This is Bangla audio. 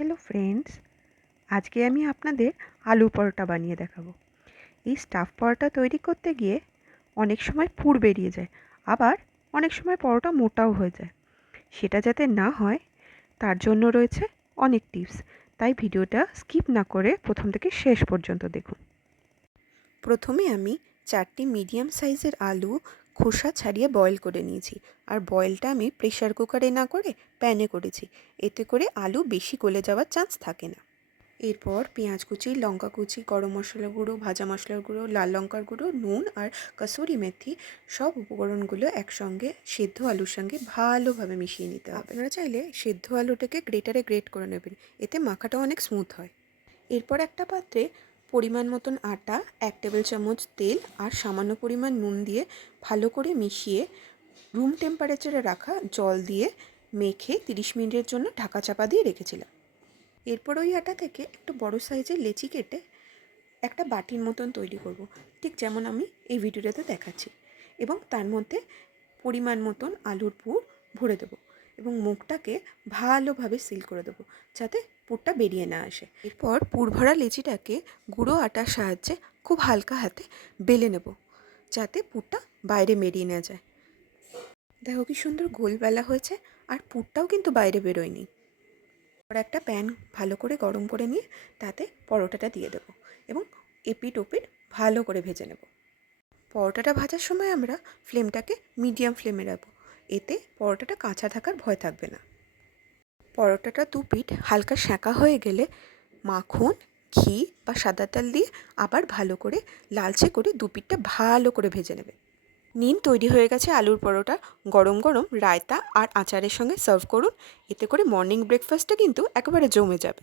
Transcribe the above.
হ্যালো ফ্রেন্ডস, আজকে আমি আপনাদের আলু পরোটা বানিয়ে দেখাবো। এই স্টাফ পরোটা তৈরি করতে গিয়ে অনেক সময় পুর বেরিয়ে যায়, আবার অনেক সময় পরোটা মোটাও হয়ে যায়। সেটা যাতে না হয় তার জন্য রয়েছে অনেক টিপস, তাই ভিডিওটা স্কিপ না করে প্রথম থেকে শেষ পর্যন্ত দেখুন। প্রথমে আমি 4টি মিডিয়াম সাইজের আলু খোসা ছাড়িয়ে বয়েল করে নিয়েছি, আর বয়েলটা আমি প্রেশার কুকারে না করে প্যানে করেছি। এতে করে আলু বেশি গলে যাওয়ার চান্স থাকে না। এরপর পেঁয়াজ কুচি, লঙ্কা কুচি, গরম মশলা গুঁড়ো, ভাজা মশলার গুঁড়ো, লাল লঙ্কার গুঁড়ো, নুন আর কসুরি মেথি সব উপকরণগুলো একসঙ্গে সেদ্ধ আলুর সঙ্গে ভালোভাবে মিশিয়ে নিতে হবে। আপনারা চাইলে সেদ্ধ আলুটাকে গ্রেটারে গ্রেট করে নেবেন, এতে মাখাটাও অনেক স্মুথ হয়। এরপর একটা পাত্রে পরিমাণ মতন আটা, 1 টেবিল চামচ তেল আর সামান্য পরিমাণ নুন দিয়ে ভালো করে মিশিয়ে রুম টেম্পারেচারে রাখা জল দিয়ে মেখে 30 মিনিটের জন্য ঢাকা চাপা দিয়ে রেখেছিলাম। এরপর ওই আটা থেকে একটু বড় সাইজের লেচি কেটে একটা বাটির মতন তৈরি করব, ঠিক যেমন আমি এই ভিডিওটাতে দেখাচ্ছি, এবং তার মধ্যে পরিমাণ মতন আলুর পুর ভরে দেবো এবং মুখটাকে ভালোভাবে সিল করে দেবো যাতে পুরটা বেরিয়ে না আসে। এরপর পুর ভরা লেচিটাকে গুঁড়ো আটার সাহায্যে খুব হালকা হাতে বেলে নেব যাতে পুরটা বাইরে বেরিয়ে না যায়। দেখো কি সুন্দর গোল বেলা হয়েছে, আর পুরটাও কিন্তু বাইরে বেরোয়নি। এবার একটা প্যান ভালো করে গরম করে নিয়ে তাতে পরোটাটা দিয়ে দেবো এবং এপিট ওপিট ভালো করে ভেজে নেব। পরোটাটা ভাজার সময় আমরা ফ্লেমটাকে মিডিয়াম ফ্লেমে রাখবো, এতে পরোটাটা কাঁচা থাকার ভয় থাকবে না। পরোটাটা দু পিঠ হালকা সেঁকা হয়ে গেলে মাখন, ঘি বা সাদা তেল দিয়ে আবার ভালো করে লালচে করে দু পিঠটা ভালো করে ভেজে নেবে। নিন, তৈরি হয়ে গেছে আলুর পরোটা। গরম গরম রায়তা আর আচারের সঙ্গে সার্ভ করুন, এতে করে মর্নিং ব্রেকফাস্টটা কিন্তু একেবারে জমে যাবে।